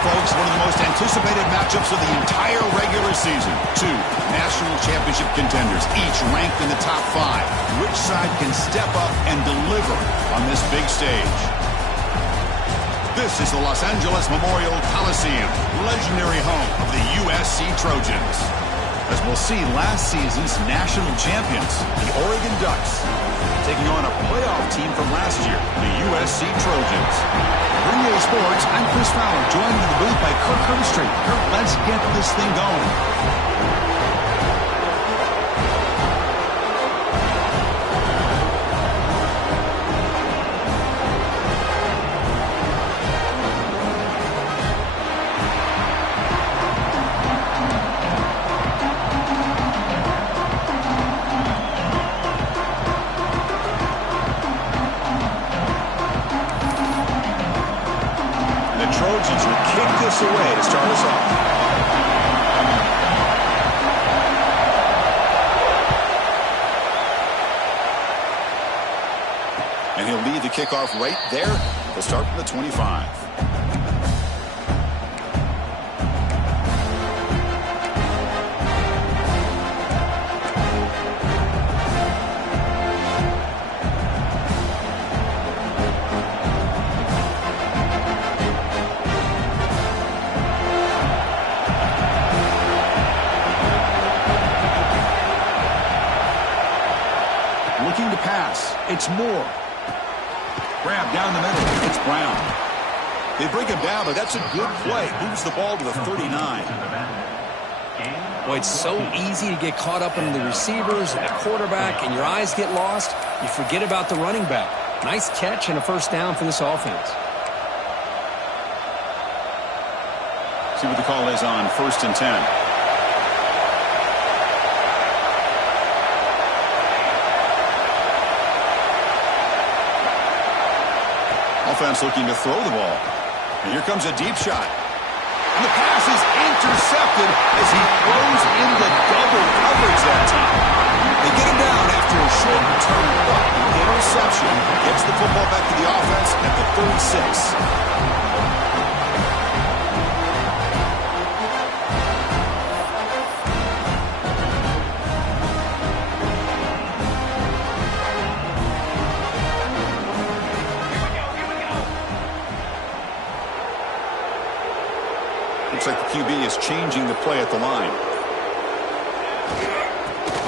folks, one of the most anticipated matchups of the entire regular season. Two national championship contenders, each ranked in the top 5. Which side can step up and deliver on this big stage? This is the Los Angeles Memorial Coliseum, legendary home of the USC Trojans. As we'll see, last season's national champions, the Oregon Ducks, taking on a playoff team from last year, the USC Trojans. For EA Sports, I'm Chris Fowler, joined in the booth by Kirk Herbstreit. Kirk, let's get this thing going. Trojans will kick this away to start us off. And he'll lead the kickoff right there. We'll start from the 25. Looking to pass. It's Moore. Grab down the middle. It's Brown. They bring him down, but that's a good play. Moves the ball to the 39. Boy, it's so easy to get caught up in the receivers and the quarterback, and your eyes get lost. You forget about the running back. Nice catch and a first down for this offense. See what the call is on 1st and 10. Offense looking to throw the ball. And here comes a deep shot. And the pass is intercepted as he throws into double coverage that time. They get him down after a short return, but the interception gets the football back to the offense at the 36. Looks like the QB is changing the play at the line.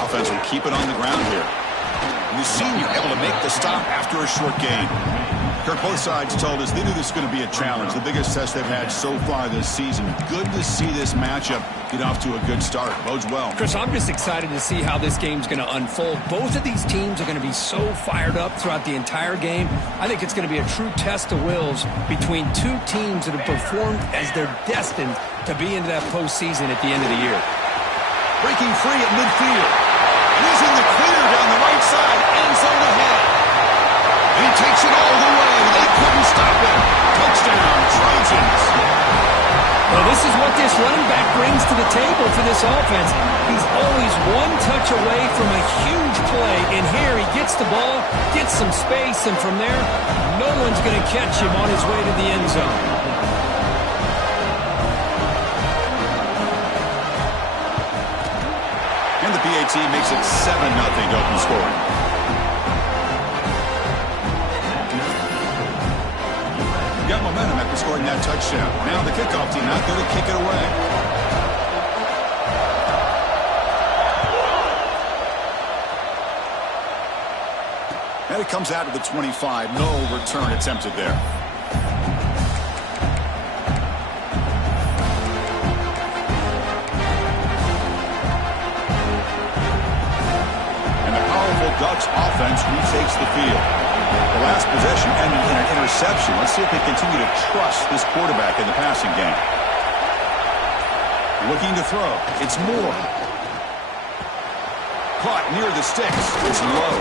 Offense will keep it on the ground here. And the senior able to make the stop after a short gain. Kirk, both sides told us they knew this was going to be a challenge. The biggest test they've had so far this season. Good to see this matchup get off to a good start. Bodes well. Chris, I'm just excited to see how this game's going to unfold. Both of these teams are going to be so fired up throughout the entire game. I think it's going to be a true test of wills between two teams that have performed as they're destined to be into that postseason at the end of the year. Breaking free at midfield. He's in the clear down the right side. End zone ahead. And he takes it all the way. They couldn't stop him. Touchdown, Trojans. Well, this is what this running back brings to the table for this offense. He's always one touch away from a huge play. And here he gets the ball, gets some space, and from there, no one's going to catch him on his way to the end zone. And the PAT makes it 7-0 open scoring. Got momentum after scoring that touchdown. Now the kickoff team out there to kick it away. And it comes out to the 25. No return attempted there. Ducks offense retakes the field. The last possession ended in an interception. Let's see if they continue to trust this quarterback in the passing game. Looking to throw. It's Moore. Caught near the sticks. It's low.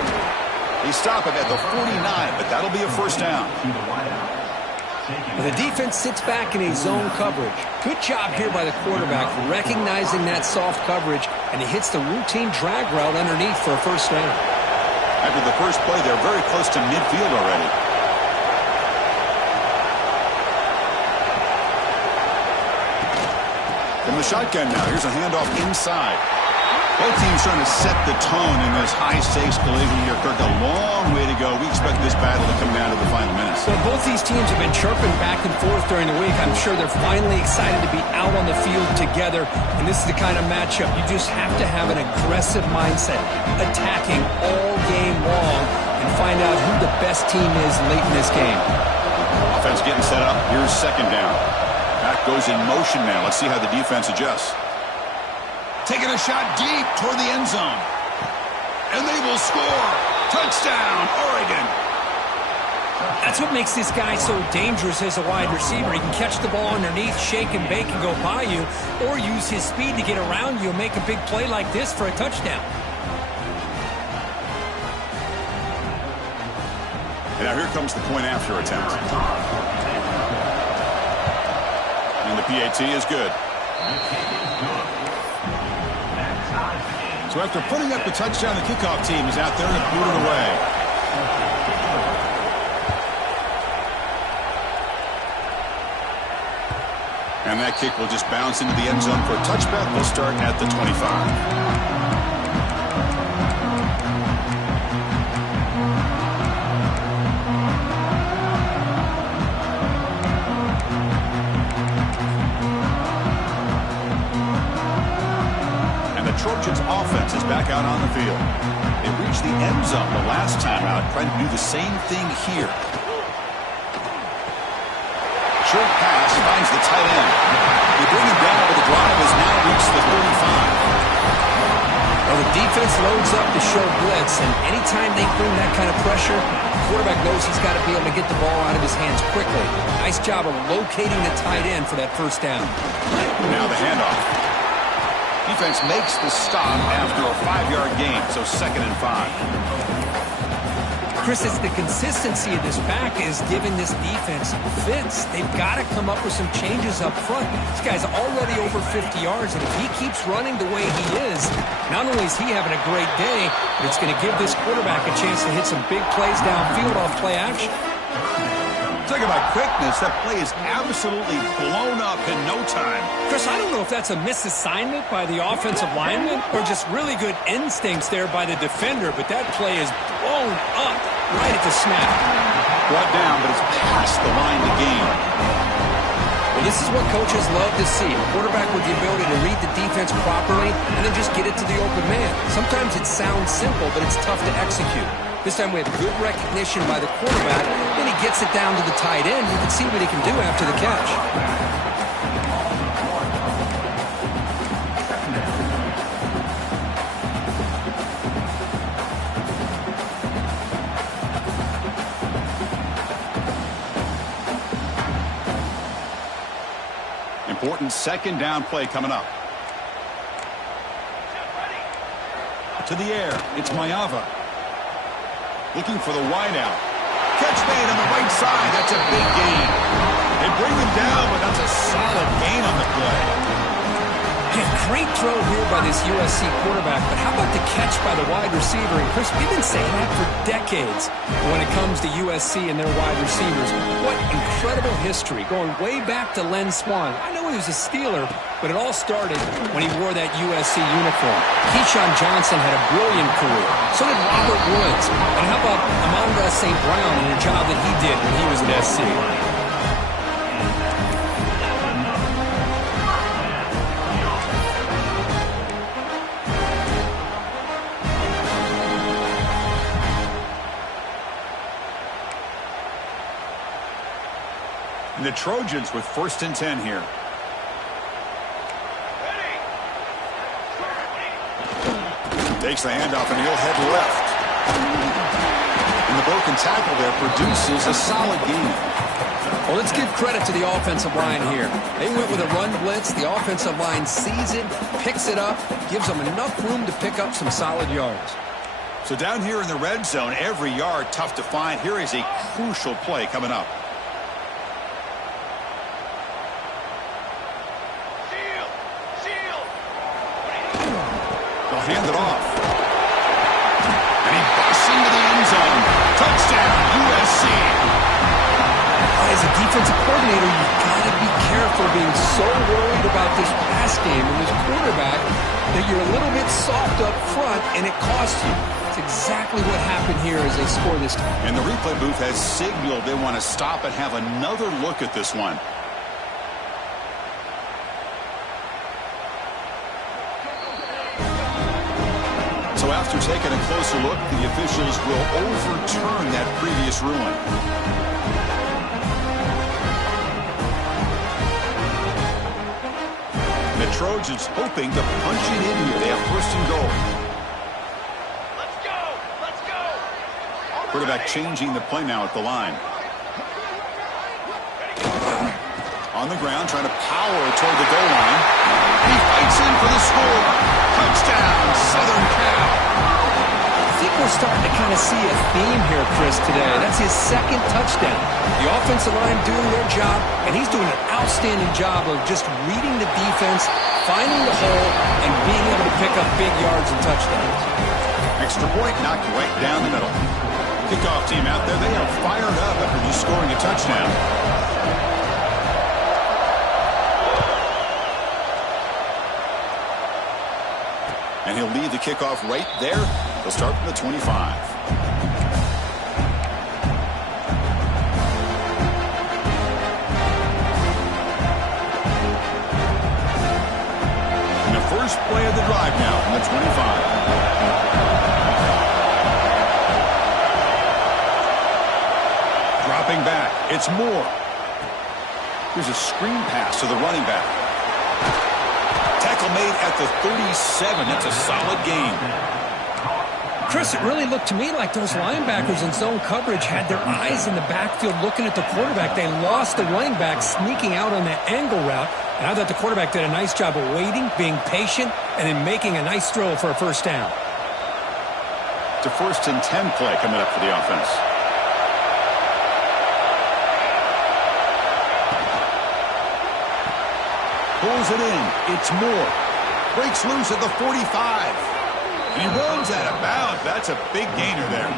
They stop him at the 49, but that'll be a first down. The defense sits back in a zone coverage. Good job here by the quarterback recognizing that soft coverage, and he hits the routine drag route underneath for a first down. After the first play, they're very close to midfield already. From the shotgun now, here's a handoff inside. Both teams trying to set the tone in this high-stakes collision here. Kirk, a long way to go. We expect this battle to come down to the final minutes. Well, both these teams have been chirping back and forth during the week. I'm sure they're finally excited to be out on the field together. And this is the kind of matchup you just have to have an aggressive mindset, attacking all game long, and find out who the best team is late in this game. Offense getting set up. Here's second down. Back goes in motion now. Let's see how the defense adjusts. Taking a shot deep toward the end zone. And they will score. Touchdown, Oregon. That's what makes this guy so dangerous as a wide receiver. He can catch the ball underneath, shake and bake and go by you, or use his speed to get around you and make a big play like this for a touchdown. And now here comes the point after attempt. And the PAT is good. So after putting up the touchdown, the kickoff team is out there to boot it away. And that kick will just bounce into the end zone for a touchback. We'll start at the 25. Trojans offense is back out on the field. They reached the end zone the last time out, trying to do the same thing here. Short pass finds the tight end. They bring him down, but the drive has now reached the 35. Well, the defense loads up to show blitz, and anytime they bring that kind of pressure, the quarterback knows he's got to be able to get the ball out of his hands quickly. Nice job of locating the tight end for that first down. Now the handoff. Defense makes the stop after a 5-yard gain, so 2nd and 5. Chris, it's the consistency of this back is giving this defense fits. They've got to come up with some changes up front. This guy's already over 50 yards, and if he keeps running the way he is, not only is he having a great day, but it's going to give this quarterback a chance to hit some big plays downfield off play action. Talking about quickness, that play is absolutely blown up in no time. Chris, I don't know if that's a misassignment by the offensive lineman or just really good instincts there by the defender, but that play is blown up right at the snap. Brought down, but it's past the line to gain. Well, this is what coaches love to see. A quarterback with the ability to read the defense properly and then just get it to the open man. Sometimes it sounds simple, but it's tough to execute. This time we have good recognition by the quarterback. Then he gets it down to the tight end. You can see what he can do after the catch. Important second down play coming up. To the air, it's Mayava. Looking for the wideout. Catch made on the right side. That's a big gain. They bring him down, but that's a solid gain on the play. Yeah, great throw here by this USC quarterback, but how about the catch by the wide receiver? And Chris, we've been saying that for decades when it comes to USC and their wide receivers. What incredible history, going way back to Len Swan. I know he was a Steeler, but it all started when he wore that USC uniform. Keyshawn Johnson had a brilliant career. So did Robert Woods. And how about Amon-Ra St. Brown and the job that he did when he was at SC? And the Trojans with 1st and 10 here. Takes the handoff and he'll head left. And the broken tackle there produces a solid gain. Well, let's give credit to the offensive line here. They went with a run blitz. The offensive line sees it, picks it up, gives them enough room to pick up some solid yards. So down here in the red zone, every yard tough to find. Here is a crucial play coming up. They'll hand it off. And he busts into the end zone. Touchdown, USC. As a defensive coordinator, you've got to be careful for being so worried about this pass game and this quarterback that you're a little bit soft up front, and it costs you. It's exactly what happened here as they score this time. And the replay booth has signaled they want to stop and have another look at this one. So after taking a closer look, the officials will overturn that previous ruling. The Trojans hoping to punch it in here. They have first and goal. Let's go! Let's go! Quarterback changing the play now at the line. On the ground, trying to power toward the goal line. He fights in for the score. Touchdown, Southern Cal. I think we're starting to kind of see a theme here, Chris, today. That's his second touchdown. The offensive line doing their job, and he's doing an outstanding job of just reading the defense, finding the hole, and being able to pick up big yards and touchdowns. Extra point knocked right down the middle. Kickoff team out there, they are fired up after just scoring a touchdown. And he'll lead the kickoff right there. He'll start from the 25. And the first play of the drive now from the 25. Dropping back. It's Moore. Here's a screen pass to the running back. Tackle made at the 37. That's a solid gain. Chris, it really looked to me like those linebackers in zone coverage had their eyes in the backfield looking at the quarterback. They lost the running back sneaking out on that angle route. And I thought the quarterback did a nice job of waiting, being patient, and then making a nice throw for a first down. It's a 1st and 10 play coming up for the offense. Pulls it in. It's Moore. Breaks loose at the 45. He runs out of bounds. That's a big gainer there.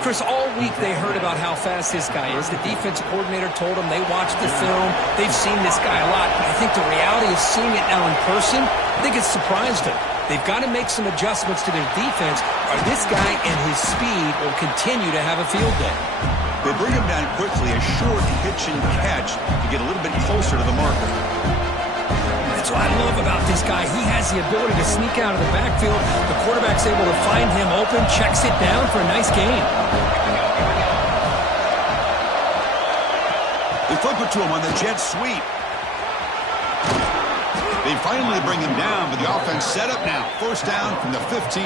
Chris, all week they heard about how fast this guy is. The defensive coordinator told them they watched the film. They've seen this guy a lot. But I think the reality of seeing it now in person, I think it's surprised them. They've got to make some adjustments to their defense, or this guy and his speed will continue to have a field day. They bring him down quickly, a short hitch and catch to get a little bit closer to the marker. That's what I love about this guy. He has the ability to sneak out of the backfield. The quarterback's able to find him open, checks it down for a nice gain. They flip it to him on the jet sweep. They finally bring him down, but the offense set up now. First down from the 15.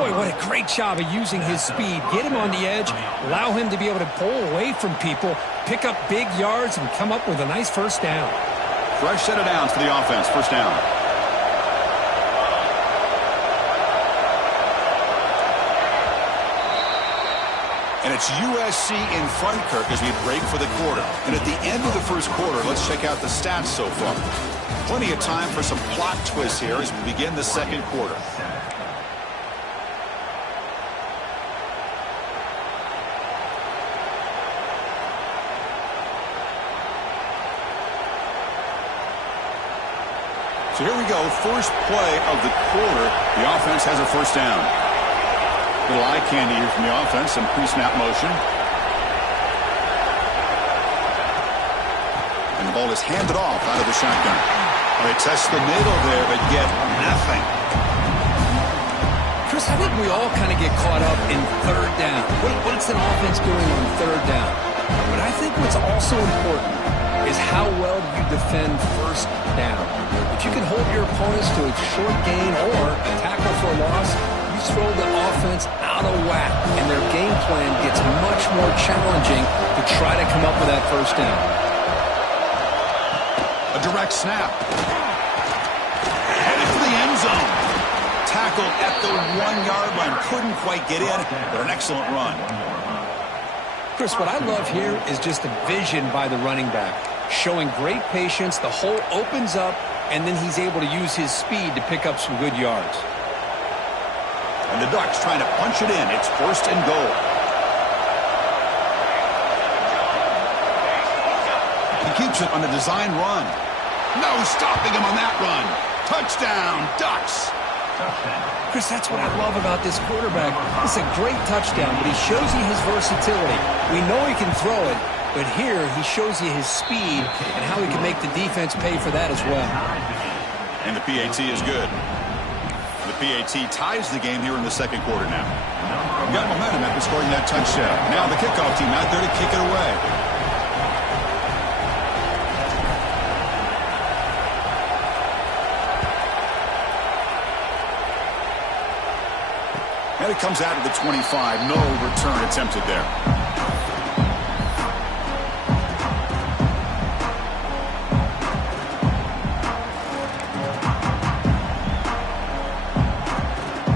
Boy, what a great job of using his speed. Get him on the edge, allow him to be able to pull away from people, pick up big yards, and come up with a nice first down. Fresh set of downs for the offense. First down. And it's USC in front, Kirk, as we break for the quarter. And at the end of the first quarter, let's check out the stats so far. Plenty of time for some plot twists here as we begin the second quarter. So here we go, first play of the quarter. The offense has a first down. Little eye candy here from the offense, some pre-snap motion. And the ball is handed off out of the shotgun. They test the middle there, but get nothing. Chris, I think we all kind of get caught up in third down. What's an offense doing on third down? But I think what's also important is how well you defend first down. If you can hold your opponents to a short gain or a tackle for a loss, you throw the offense out of whack, and their game plan gets much more challenging to try to come up with that first down. A direct snap. Headed for the end zone. Tackled at the 1-yard line. Couldn't quite get in, but an excellent run. Chris, what I love here is just the vision by the running back. Showing great patience, the hole opens up, and then he's able to use his speed to pick up some good yards. And the Ducks trying to punch it in. It's first and goal. He keeps interception on a design run. No stopping him on that run. Touchdown, Ducks. Chris, that's what I love about this quarterback. It's a great touchdown, but he shows you his versatility. We know he can throw it, but here he shows you his speed and how he can make the defense pay for that as well. And the PAT is good. The PAT ties the game here in the second quarter now. Got momentum after scoring that touchdown. Now the kickoff team out there to kick it away. And it comes out of the 25. No return attempted there.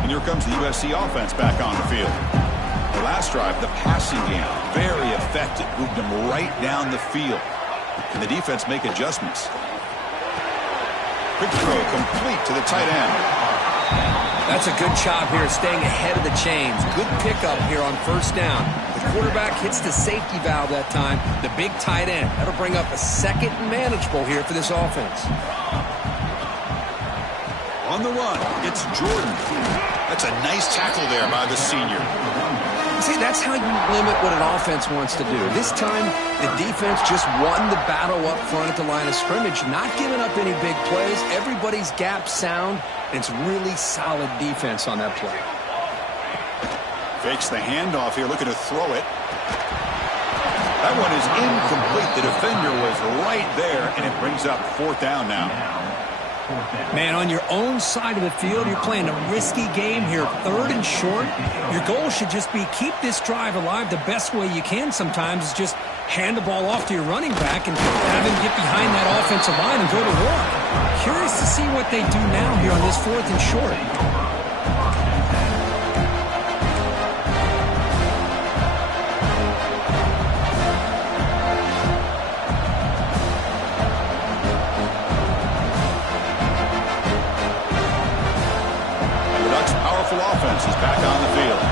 And here comes the USC offense back on the field. The last drive, the passing game, very effective. Moved them right down the field. And the defense make adjustments. Quick throw complete to the tight end. That's a good job here, staying ahead of the chains. Good pickup here on first down. The quarterback hits the safety valve that time, the big tight end. That'll bring up a second and manageable here for this offense. On the run, it's Jordan. That's a nice tackle there by the senior. See, that's how you limit what an offense wants to do. This time, the defense just won the battle up front at the line of scrimmage, not giving up any big plays. Everybody's gap sound, and it's really solid defense on that play. Fakes the handoff here, looking to throw it. That one is incomplete. The defender was right there, and it brings up fourth down now. Man, on your own side of the field, you're playing a risky game here, third and short. Your goal should just be keep this drive alive the best way you can sometimes is just hand the ball off to your running back and have him get behind that offensive line and go to work. Curious to see what they do now here on this fourth and short. Offense is back on the field.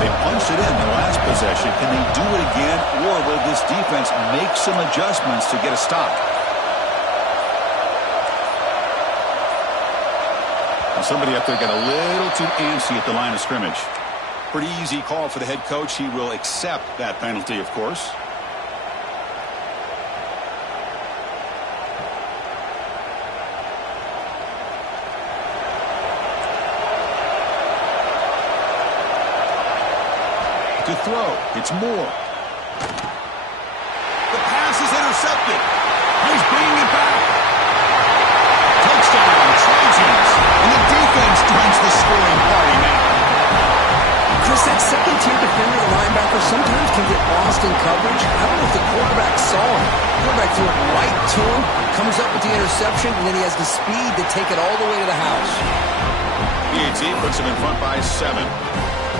They punched it in the last possession. Can they do it again, or will this defense make some adjustments to get a stop? And somebody up there got a little too antsy at the line of scrimmage. Pretty easy call for the head coach. He will accept that penalty, of course. To throw, it's Moore. The pass is intercepted. He's bringing it back. Touchdown, Trojans. And the defense joins the scoring party now. Chris, that second-tier defender, the linebacker, sometimes can get lost in coverage. I don't know if the quarterback saw him. The quarterback threw it right to him, comes up with the interception, and then he has the speed to take it all the way to the house. PAT puts him in front by 7.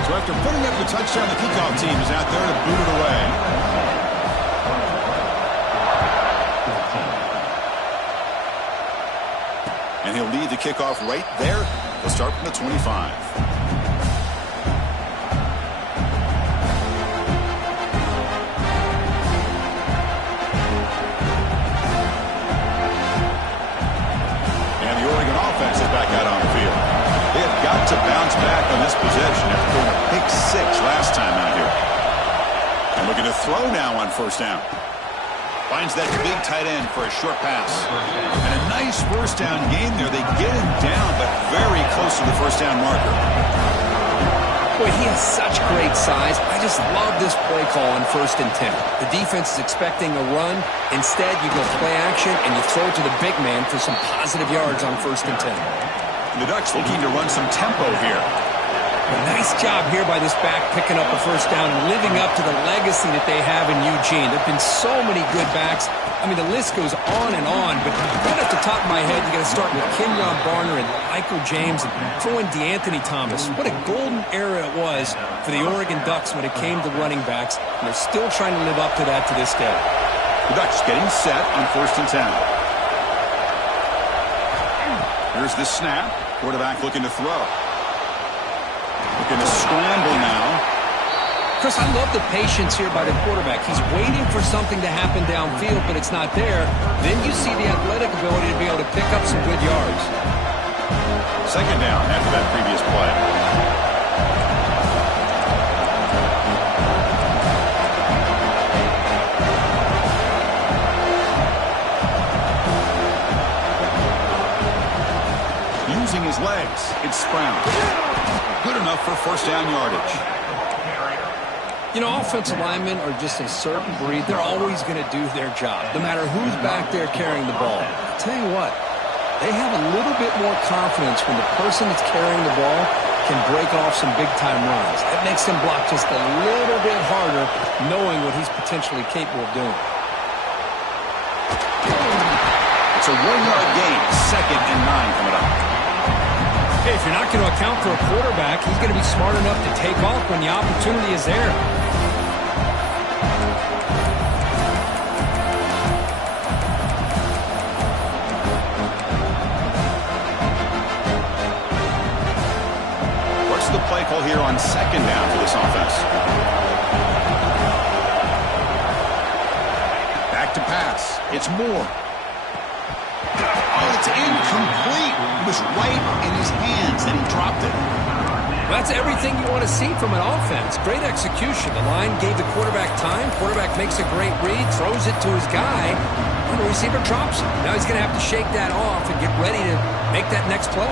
So after putting up the touchdown, the kickoff team is out there to boot it away. And he'll lead the kickoff right there. They'll start from the 25. And the Oregon offense is back out on the field. They have got to bounce back on this possession after throwing a pick 6 last time out here. And looking to throw now on first down. Finds that big tight end for a short pass. And a nice first down game there. They get him down, but very close to the first down marker. Boy, he has such great size. I just love this play call on 1st and 10. The defense is expecting a run. Instead, you go play action, and you throw it to the big man for some positive yards on 1st and 10. The Ducks looking to run some tempo here. Nice job here by this back picking up a first down and living up to the legacy that they have in Eugene. There have been so many good backs. I mean, the list goes on, but right off the top of my head, you got to start with Kenyon Barner and Michael James and throw in DeAnthony Thomas. What a golden era it was for the Oregon Ducks when it came to running backs, and they're still trying to live up to that to this day. The Ducks getting set on 1st and 10. Here's the snap. Quarterback looking to throw. Looking to scramble now. Chris, I love the patience here by the quarterback. He's waiting for something to happen downfield, but it's not there. Then you see the athletic ability to be able to pick up some good yards. Second down after that previous play. Using his legs, it's Sprout. Good enough for first down yardage. You know, offensive linemen are just a certain breed. They're always going to do their job, no matter who's back there carrying the ball. I'll tell you what, they have a little bit more confidence when the person that's carrying the ball can break off some big-time runs. That makes them block just a little bit harder, knowing what he's potentially capable of doing. It's a 1-yard gain, 2nd and 9 coming up. Hey, if you're not going to account for a quarterback, he's going to be smart enough to take off when the opportunity is there. What's the play call here on 2nd down for this offense? Back to pass. It's Moore. Oh, it's incomplete. It was right in his hands, and he dropped it. That's everything you want to see from an offense. Great execution. The line gave the quarterback time. Quarterback makes a great read, throws it to his guy, and the receiver drops it. Now he's going to have to shake that off and get ready to make that next play.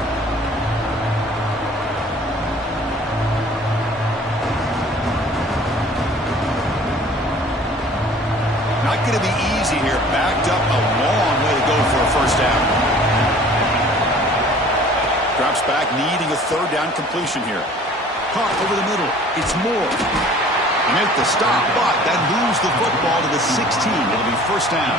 Not going to be easy here. Backed up a long way to go for a first down. Drops back, needing a 3rd down completion here. Caught over the middle. It's Moore. He made the stop, but that moves the football to the 16. It'll be first down.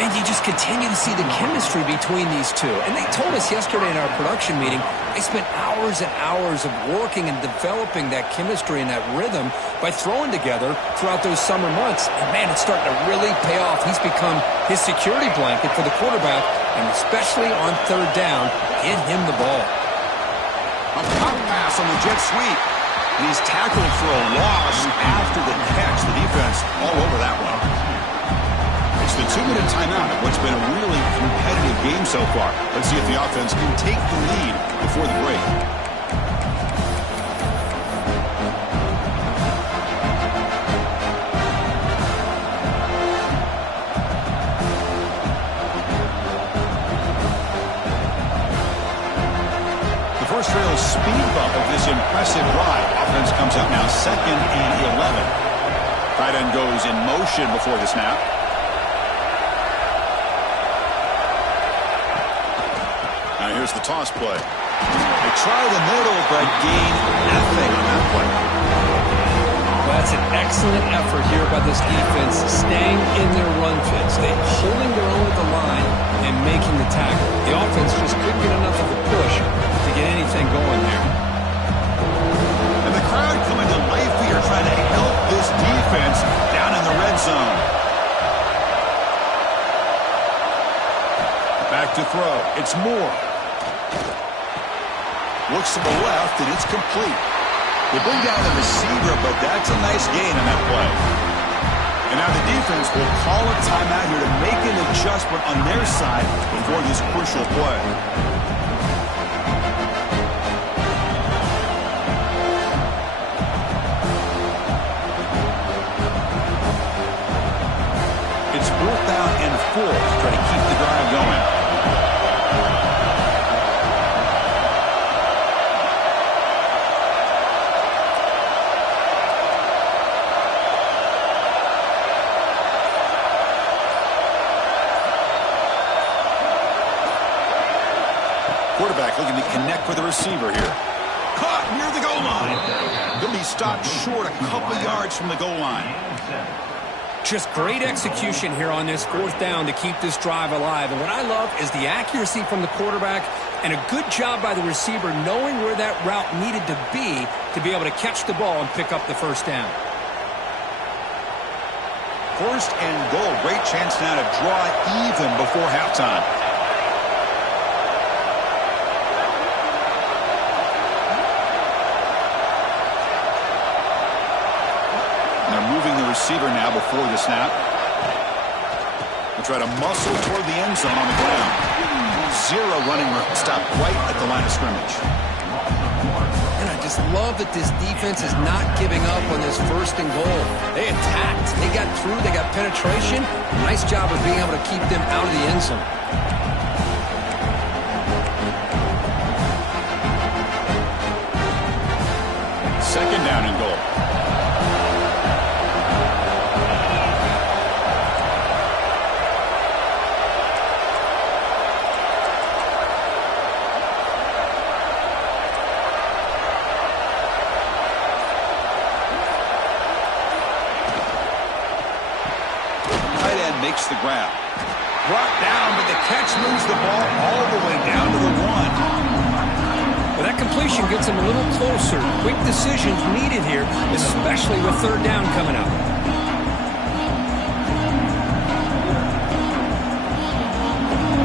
And you just continue to see the chemistry between these two. And they told us yesterday in our production meeting, they spent hours and hours of working and developing that chemistry and that rhythm by throwing together throughout those summer months. And, man, it's starting to really pay off. He's become his security blanket for the quarterback, and especially on 3rd down, get him the ball. A pop pass on the jet sweep. And he's tackled for a loss after the catch. The defense all over that one. It's the 2-minute timeout of what's been a really competitive game so far. Let's see if the offense can take the lead before the break. The first real speed bump of this impressive drive. Offense comes up now 2nd and 11. Tight end goes in motion before the snap. Now here's the toss play. They try the middle, but gain nothing on that play. That's an excellent effort here by this defense, staying in their run fits. They're holding their own at the line and making the tackle. The offense just couldn't get enough of a push to get anything going there. And the crowd coming to life here, trying to help this defense down in the red zone. Back to throw. It's Moore. Looks to the left, and it's complete. They bring down the receiver, but that's a nice gain on that play. And now the defense will call a timeout here to make an adjustment on their side before this crucial play. It's 4th down and 4 to try to keep the drive going. Quarterback looking to connect with the receiver here. Caught near the goal line. He'll be stopped short a couple yards from the goal line. Just great execution here on this 4th down to keep this drive alive. And what I love is the accuracy from the quarterback and a good job by the receiver knowing where that route needed to be able to catch the ball and pick up the first down. 1st and goal. Great chance now to draw even before halftime. receiver now before the snap. We'll try to muscle toward the end zone on the ground. Zero running room. Stop right at the line of scrimmage. And I just love that this defense is not giving up on this 1st and goal. They attacked. They got through. They got penetration. Nice job of being able to keep them out of the end zone. Second down and goal. Makes the grab. Brought down, but the catch moves the ball all the way down to the 1. Well, that completion gets him a little closer. Quick decisions needed here, especially with 3rd down coming up.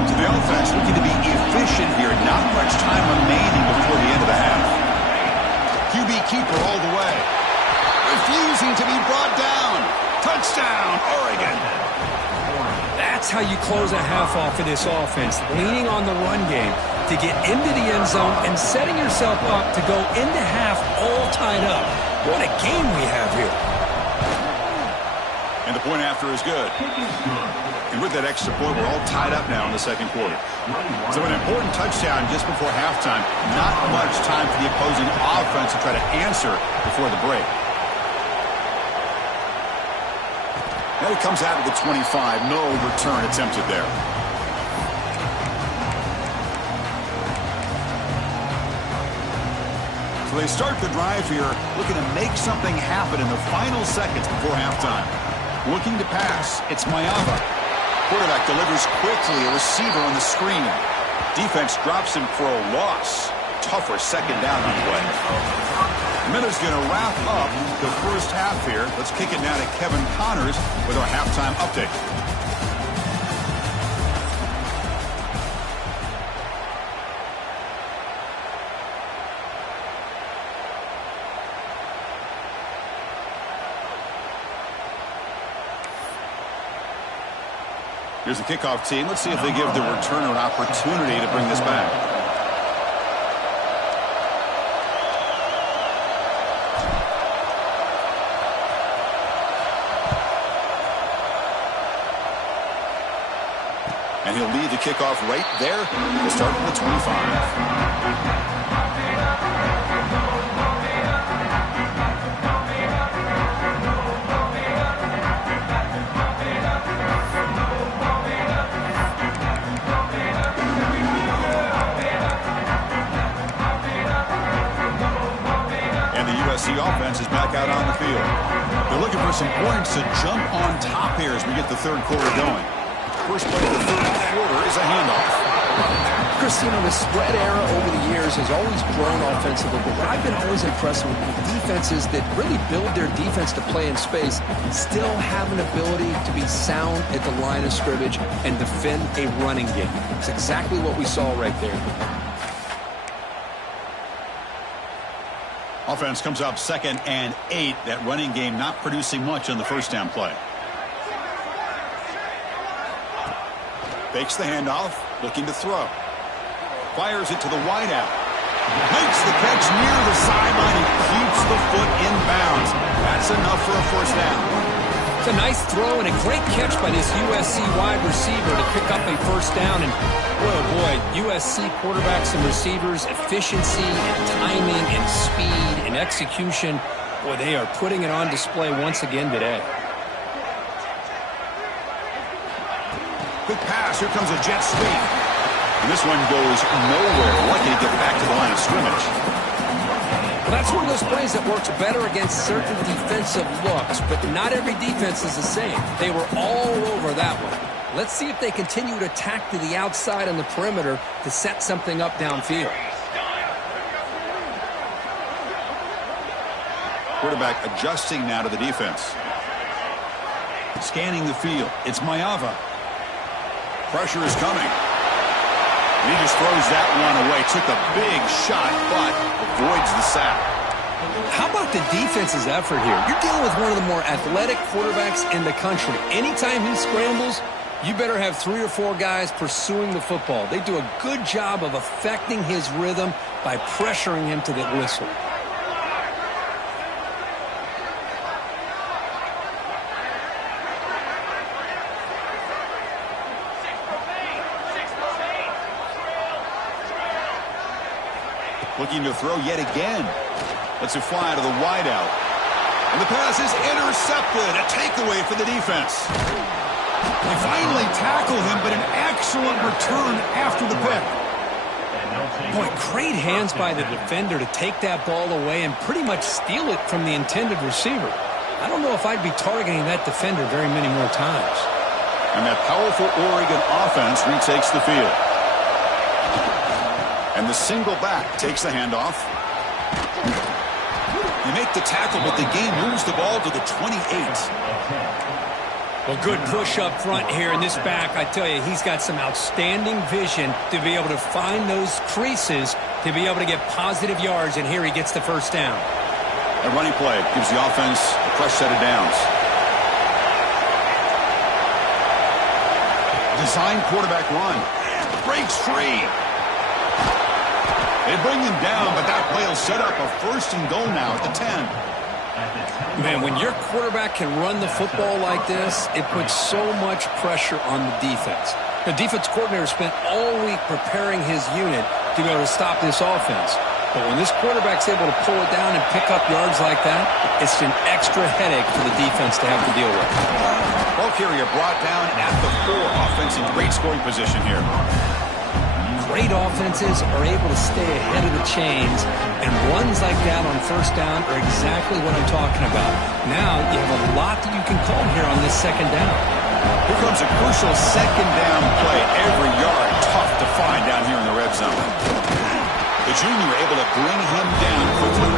So the offense looking to be efficient here. Not much time remaining before the end of the half. QB keeper all the way. Refusing to be brought down. Touchdown, Oregon. That's how you close a half off of this offense, leaning on the run game to get into the end zone and setting yourself up to go into half all tied up. What a game we have here. And the point after is good. And with that extra point, we're all tied up now in the 2nd quarter. So an important touchdown just before halftime. Not much time for the opposing offense to try to answer before the break. Now he comes out of the 25. No return attempted there. So they start the drive here, looking to make something happen in the final seconds before halftime. Looking to pass. It's Mayava. Quarterback delivers quickly. A receiver on the screen. Defense drops him for a loss. Tougher 2nd down on the way. Miller's going to wrap up the 1st half here. Let's kick it now to Kevin Connors with our halftime update. Here's the kickoff team. Let's see if they give the returner an opportunity to bring this back. And he'll lead the kickoff right there to start at the 25. And the USC offense is back out on the field. They're looking for some points to jump on top here as we get the 3rd quarter going. First play of the 3rd quarter is a handoff. Chris, you know, the spread era over the years has always grown offensively, but what I've been always impressed with defenses that really build their defense to play in space still have an ability to be sound at the line of scrimmage and defend a running game. It's exactly what we saw right there. Offense comes up 2nd and 8. That running game not producing much on the 1st down play. Fakes the handoff, looking to throw. Fires it to the wideout. Makes the catch near the sideline and keeps the foot in bounds. That's enough for a 1st down. It's a nice throw and a great catch by this USC wide receiver to pick up a 1st down. And boy, oh boy, USC quarterbacks and receivers, efficiency and timing and speed and execution. Boy, they are putting it on display once again today. Quick pass. Here comes a jet sweep. And this one goes nowhere. Lucky to get back to the line of scrimmage. Well, that's one of those plays that works better against certain defensive looks, but not every defense is the same. They were all over that one. Let's see if they continue to attack to the outside on the perimeter to set something up downfield. Quarterback adjusting now to the defense. Scanning the field. It's Mayava. Pressure is coming. And he just throws that one away. Took a big shot, but avoids the sack. How about the defense's effort here? You're dealing with one of the more athletic quarterbacks in the country. Anytime he scrambles, you better have 3 or 4 guys pursuing the football. They do a good job of affecting his rhythm by pressuring him to the whistle. Looking to throw yet again. Lets it fly to the wideout. And the pass is intercepted. A takeaway for the defense. They finally tackle him, but an excellent return after the pick. Boy, great hands by the defender to take that ball away and pretty much steal it from the intended receiver. I don't know if I'd be targeting that defender very many more times. And that powerful Oregon offense retakes the field. And the single back takes the handoff. You make the tackle, but the game moves the ball to the 28. Well, good push up front here, and this back, I tell you, he's got some outstanding vision to be able to find those creases, to be able to get positive yards, and here he gets the first down. A running play gives the offense a fresh set of downs. Design quarterback run. Breaks free. They bring him down, but that play will set up a first and goal now at the 10. Man, when your quarterback can run the football like this, it puts so much pressure on the defense. The defense coordinator spent all week preparing his unit to be able to stop this offense. But when this quarterback's able to pull it down and pick up yards like that, it's an extra headache for the defense to have to deal with. Ball carrier brought down at the 4. Offense in great scoring position here. Great offenses are able to stay ahead of the chains, and runs like that on first down are exactly what I'm talking about. Now you have a lot that you can call here on this second down. Here comes a crucial second down play. Every yard tough to find down here in the red zone. The junior able to bring him down quickly.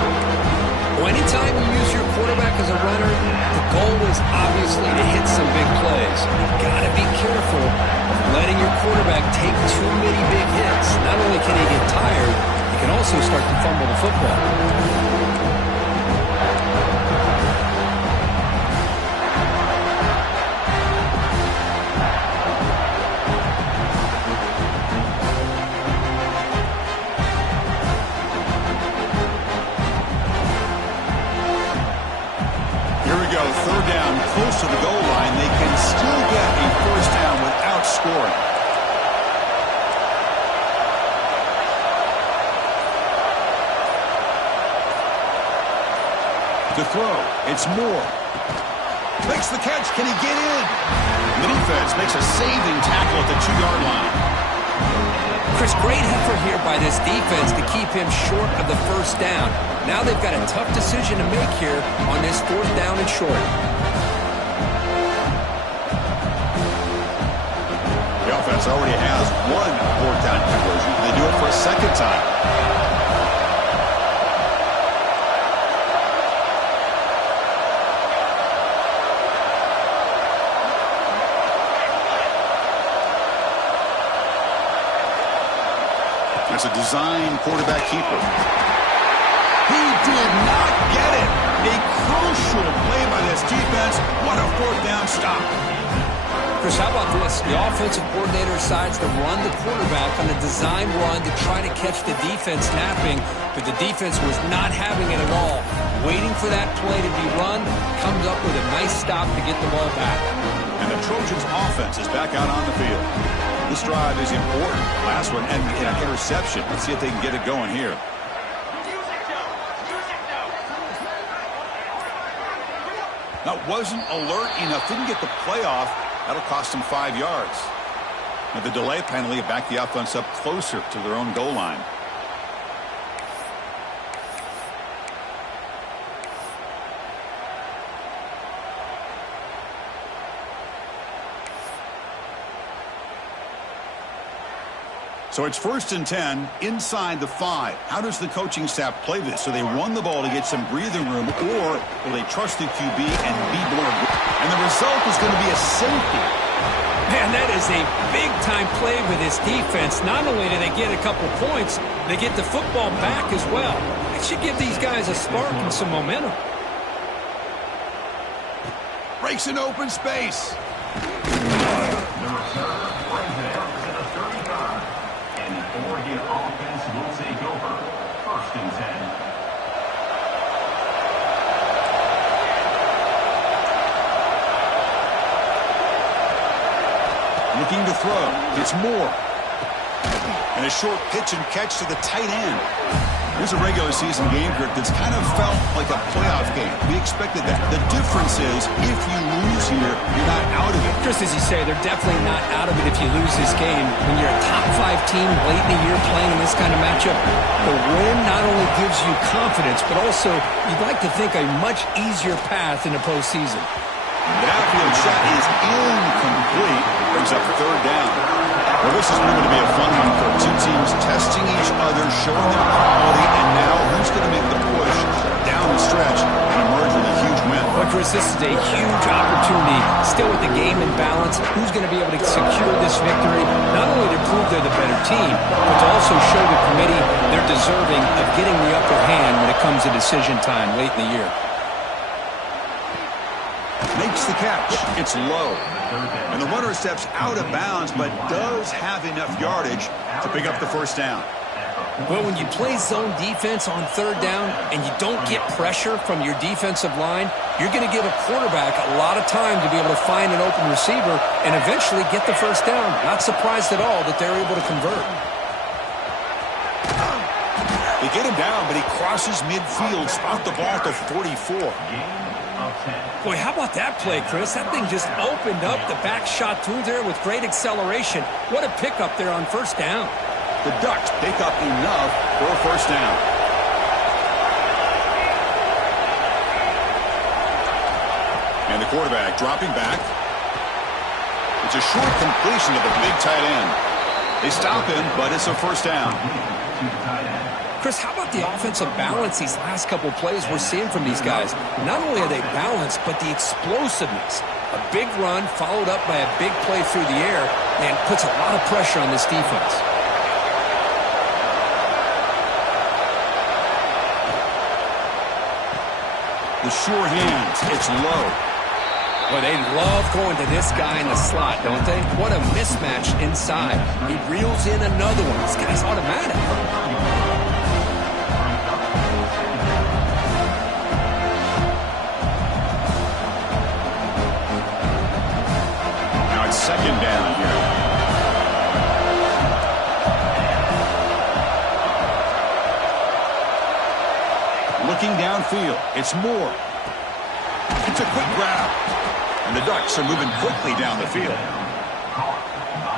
Well, anytime you use your quarterback as a runner, the goal is obviously to hit some big plays. You've got to be careful of letting your quarterback take too many big hits. Not only can he get tired, he can also start to fumble the football. Third down, close to the goal line. They can still get a first down without scoring. To throw, it's Moore. Makes the catch. Can he get in? The defense makes a saving tackle at the 2-yard line. Chris, great effort here by this defense to keep him short of the first down. Now they've got a tough decision to make here on this 4th down and short. The offense already has 1 4th down conversion. They do it for a second time. That's a design quarterback keeper. He did not get it. A crucial play by this defense. What a 4th down stop. Chris, how about this? The offensive coordinator decides to run the quarterback on a design run to try to catch the defense napping, but the defense was not having it at all. Waiting for that play to be run, comes up with a nice stop to get the ball back. And the Trojans' offense is back out on the field. This drive is important. Last one ended in an interception. Let's see if they can get it going here. That wasn't alert enough. Didn't get the play off. That'll cost them 5 yards. Now the delay penalty back the offense up closer to their own goal line. So it's 1st and 10 inside the 5. How does the coaching staff play this? So they run the ball to get some breathing room, or will they trust the QB and be more aggressive? And the result is going to be a safety. Man, that is a big-time play with this defense. Not only do they get a couple points, they get the football back as well. It should give these guys a spark and some momentum. Breaks an open space. The return right there to the 30-yard. And the Oregon offense will take over. 1st and 10. Looking to throw. It's Moore. And a short pitch and catch to the tight end. Here's a regular season game, Kurt, that's kind of felt like a playoff game. We expected that. The difference is, if you lose here, you're not out of it. Just as you say, they're definitely not out of it if you lose this game. When you're a top-5 team late in the year playing in this kind of matchup, the win not only gives you confidence, but also you'd like to think a much easier path in the postseason. The outfield shot is incomplete. Brings up 3rd down. Well, this is going to be a fun one for two teams testing each other, showing their quality, and now who's going to make the push down the stretch and emerge with a huge win. Well, Chris, this is a huge opportunity. Still with the game in balance, who's going to be able to secure this victory, not only to prove they're the better team, but to also show the committee they're deserving of getting the upper hand when it comes to decision time late in the year. Makes the catch. It's low. And the runner steps out of bounds, but does have enough yardage to pick up the 1st down. Well, when you play zone defense on 3rd down and you don't get pressure from your defensive line, you're going to give a quarterback a lot of time to be able to find an open receiver and eventually get the 1st down. Not surprised at all that they're able to convert. They get him down, but he crosses midfield, spot the ball to 44. Boy, how about that play, Chris? That thing just opened up. The back shot through there with great acceleration. What a pickup there on 1st down. The Ducks pick up enough for a 1st down. And the quarterback dropping back. It's a short completion to the big tight end. They stop him, but it's a 1st down. Chris, how about the offensive balance these last couple plays we're seeing from these guys? Not only are they balanced, but the explosiveness. A big run followed up by a big play through the air and puts a lot of pressure on this defense. The sure hands. It's low. Well, they love going to this guy in the slot, don't they? What a mismatch inside. He reels in another one. This guy's automatic. Now it's 2nd down here. Looking downfield. It's Moore. It's a quick grab. And the Ducks are moving quickly down the field.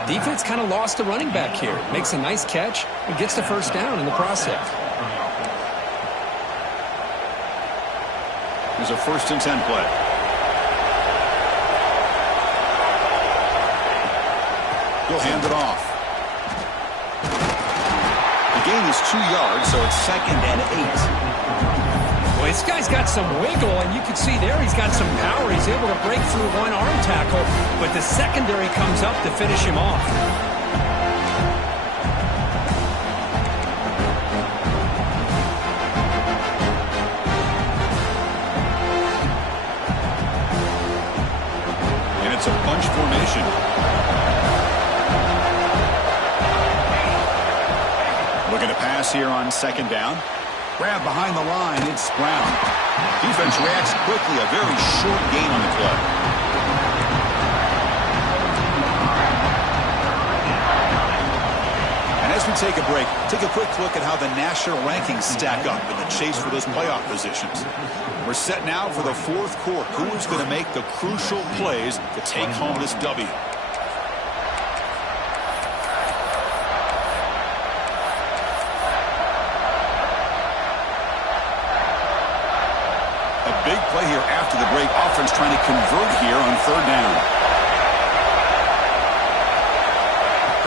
Defense kind of lost the running back here. Makes a nice catch and gets the 1st down in the process. There's a 1st and 10 play. He'll hand it off. The gain is 2 yards, so it's 2nd and 8. Well, this guy's got some wiggle, and you can see there he's got some power. He's able to break through one arm tackle, but the secondary comes up to finish him off. And it's a bunch formation. Looking to pass here on 2nd down. Grab behind the line, it's Brown. Defense reacts quickly, a very short gain on the play. And as we take a break, take a quick look at how the national rankings stack up in the chase for those playoff positions. We're set now for the 4th quarter. Who is going to make the crucial plays to take home this W? Big play here after the break. Offense trying to convert here on 3rd down.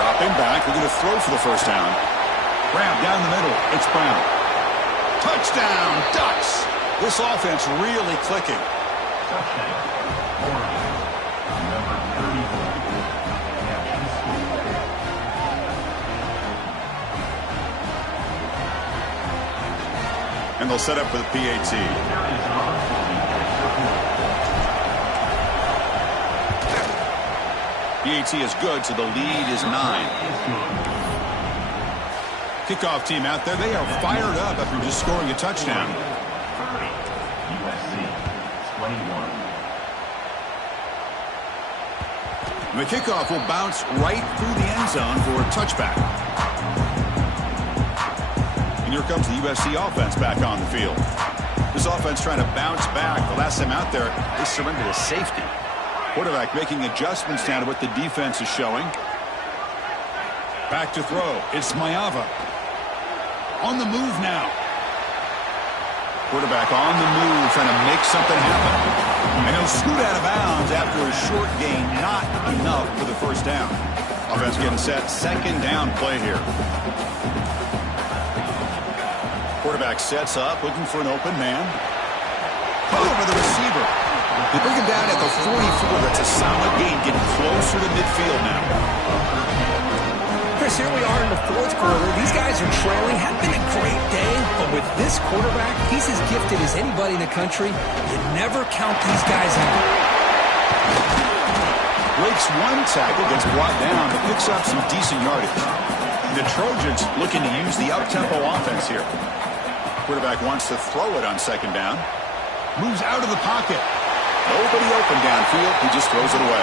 Dropping back. We're going to throw for the 1st down. Grab down the middle. It's Brown. Touchdown, Ducks. This offense really clicking. Touchdown, Oregon. Number 34. And they'll set up for the PAT. PAT is good, so the lead is 9. Kickoff team out there. They are fired up after just scoring a touchdown. USC 21. The kickoff will bounce right through the end zone for a touchback. And here comes the USC offense back on the field. This offense trying to bounce back. The last time out there, they surrendered a safety. Quarterback making adjustments down to what the defense is showing. Back to throw. It's Mayava. On the move now. Quarterback on the move, trying to make something happen. And he'll scoot out of bounds after a short gain. Not enough for the first down. Offense getting set. Second down play here. Quarterback sets up, looking for an open man. Over the receiver. They bring him down at the 44. That's a solid gain, getting closer to midfield now. Chris, here we are in the fourth quarter. These guys are trailing. Had been a great day, but with this quarterback, he's as gifted as anybody in the country. You never count these guys out. Breaks one tackle, gets brought down, but picks up some decent yardage. The Trojans looking to use the up-tempo offense here. Quarterback wants to throw it on second down. Moves out of the pocket. Nobody open downfield. He just throws it away.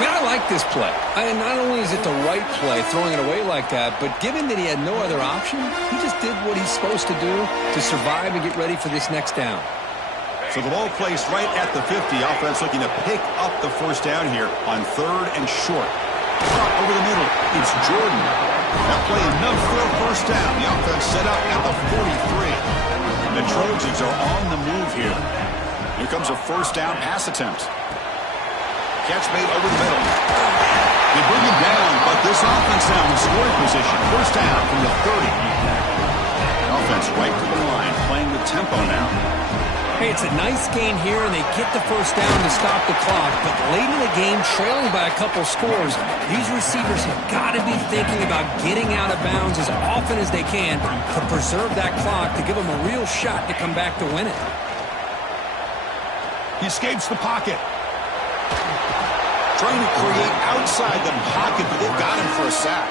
Man, I like this play. Not only is it the right play, throwing it away like that, but given that he had no other option, he just did what he's supposed to do to survive and get ready for this next down. So the ball placed right at the 50. Offense looking to pick up the first down here on third and short. Over the middle, it's Jordan. That play enough for a first down. The offense set up at the 43. The Trojans are on the move here. Here comes a first down pass attempt. Catch made over the middle. They bring him down, but this offense now in scoring position. First down from the 30. Offense right to the line, playing with tempo now. Hey, it's a nice gain here, and they get the first down to stop the clock. But late in the game, trailing by a couple scores, these receivers have got to be thinking about getting out of bounds as often as they can to preserve that clock, to give them a real shot to come back to win it. He escapes the pocket. Trying to create outside the pocket, but they've got him for a sack.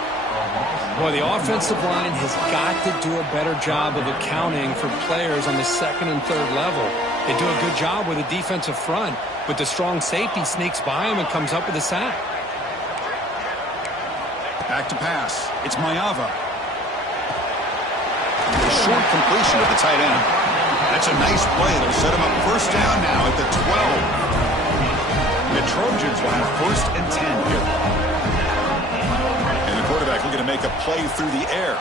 Boy, the offensive line has got to do a better job of accounting for players on the second and third level. They do a good job with the defensive front, but the strong safety sneaks by him and comes up with a sack. Back to pass. It's Mayava. A short completion of the tight end. That's a nice play. They'll set him up first down now at the 12. The Trojans will have first and 10 here. And the quarterback looking to make a play through the air.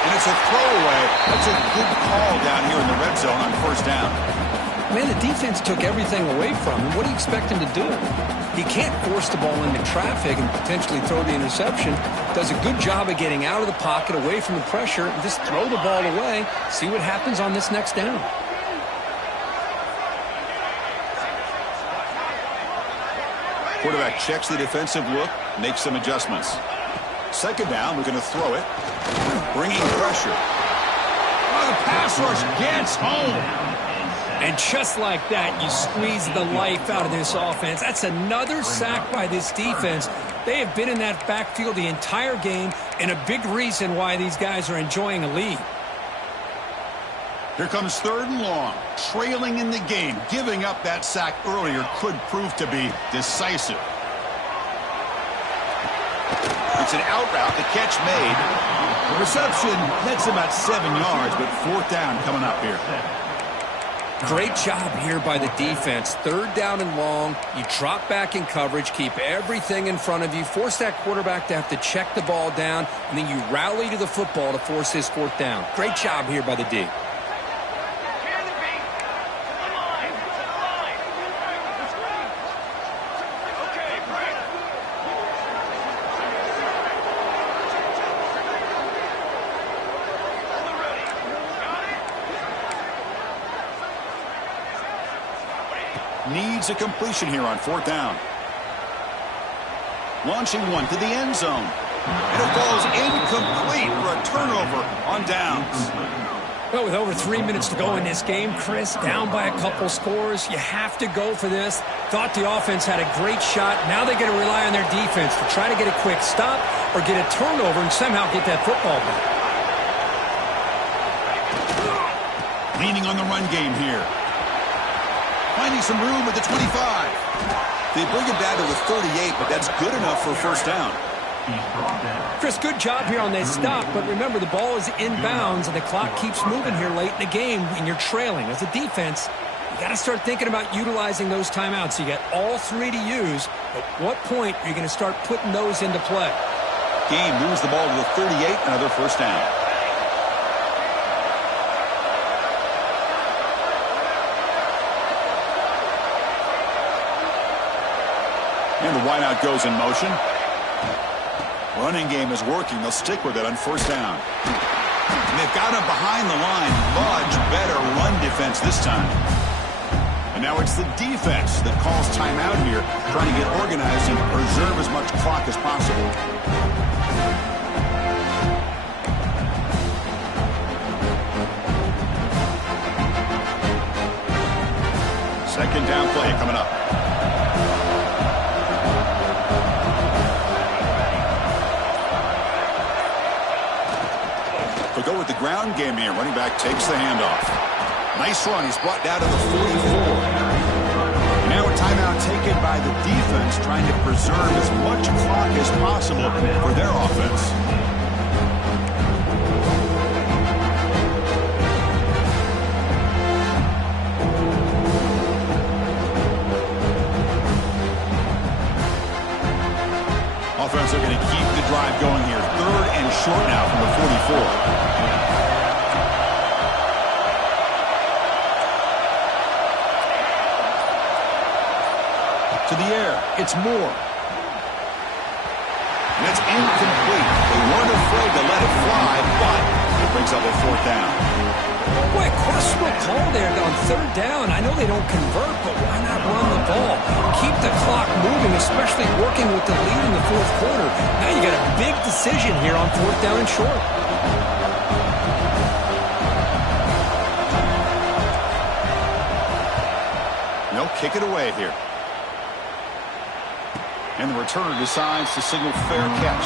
And it's a throwaway. That's a good call down here in the red zone on first down. Man, the defense took everything away from him. What do you expect him to do? He can't force the ball into traffic and potentially throw the interception. Does a good job of getting out of the pocket, away from the pressure, and just throw the ball away. See what happens on this next down. Quarterback checks the defensive look, makes some adjustments. Second down, we're going to throw it. Bringing pressure. Oh, the pass rush gets home. And just like that, you squeeze the life out of this offense. That's another sack by this defense. They have been in that backfield the entire game, and a big reason why these guys are enjoying a lead. Here comes third and long. Trailing in the game. Giving up that sack earlier could prove to be decisive. It's an out route. The catch made. The reception nets about 7 yards, but fourth down coming up here. Great job here by the defense. Third down and long. You drop back in coverage, keep everything in front of you, force that quarterback to have to check the ball down, and then you rally to the football to force his fourth down. Great job here by the D. Needs a completion here on fourth down. Launching one to the end zone. And it falls incomplete for a turnover on downs. Well, with over 3 minutes to go in this game, Chris, down by a couple scores, you have to go for this. Thought the offense had a great shot. Now they got to rely on their defense to try to get a quick stop or get a turnover and somehow get that football back. Leaning on the run game here. Finding some room at the 25. They bring it down to the 38, but that's good enough for a first down. Chris, good job here on that stop, but remember the ball is inbounds and the clock keeps moving here late in the game when you're trailing. As a defense, you got to start thinking about utilizing those timeouts. You got all three to use. At what point are you going to start putting those into play? Game moves the ball to the 38, another first down. And the wideout goes in motion. Running game is working. They'll stick with it on first down. And they've got him behind the line. Much better run defense this time. And now it's the defense that calls timeout here, trying to get organized and preserve as much clock as possible. Second down play coming up. They'll go with the ground game here. Running back takes the handoff. Nice run. He's brought down to the 44. Now a timeout taken by the defense, trying to preserve as much clock as possible for their offense. Offense are going to keep the drive going here. Third and short now from the 44. To the air, it's Moore. And it's incomplete. They weren't afraid to let it fly, but it brings up a fourth down. Boy, questionable call there on third down. I know they don't convert, but why not run the ball? Keep the clock moving, especially working with the lead in the fourth quarter. Now you got a big decision here on fourth down and short. No, kick it away here. And the returner decides to signal fair catch.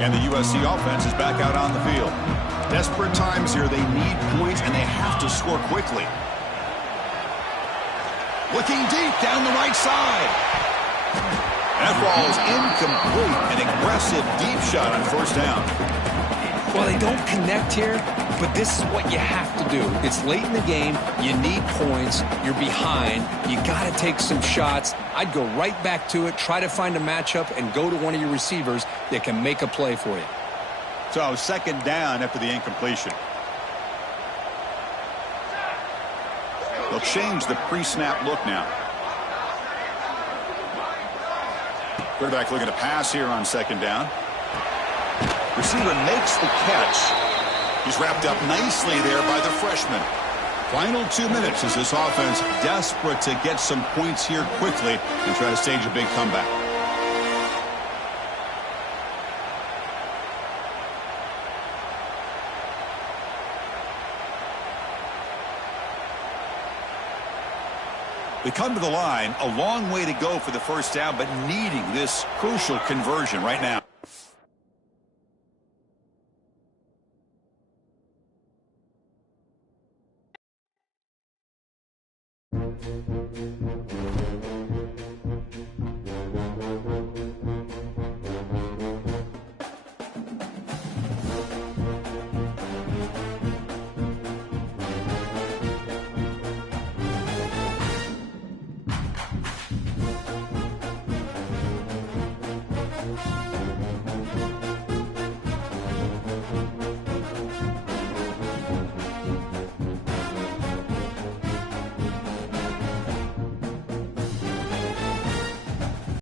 And the USC offense is back out on the field. Desperate times here. They need points, and they have to score quickly. Looking deep down the right side. That ball is incomplete. An aggressive deep shot on first down. Well, they don't connect here, but this is what you have to do. It's late in the game. You need points. You're behind. You got to take some shots. I'd go right back to it, try to find a matchup, and go to one of your receivers that can make a play for you. So second down after the incompletion. They'll change the pre-snap look now. Quarterback looking to pass here on second down. Receiver makes the catch. He's wrapped up nicely there by the freshman. Final 2 minutes as this offense desperate to get some points here quickly and try to stage a big comeback. They come to the line, a long way to go for the first down, but needing this crucial conversion right now.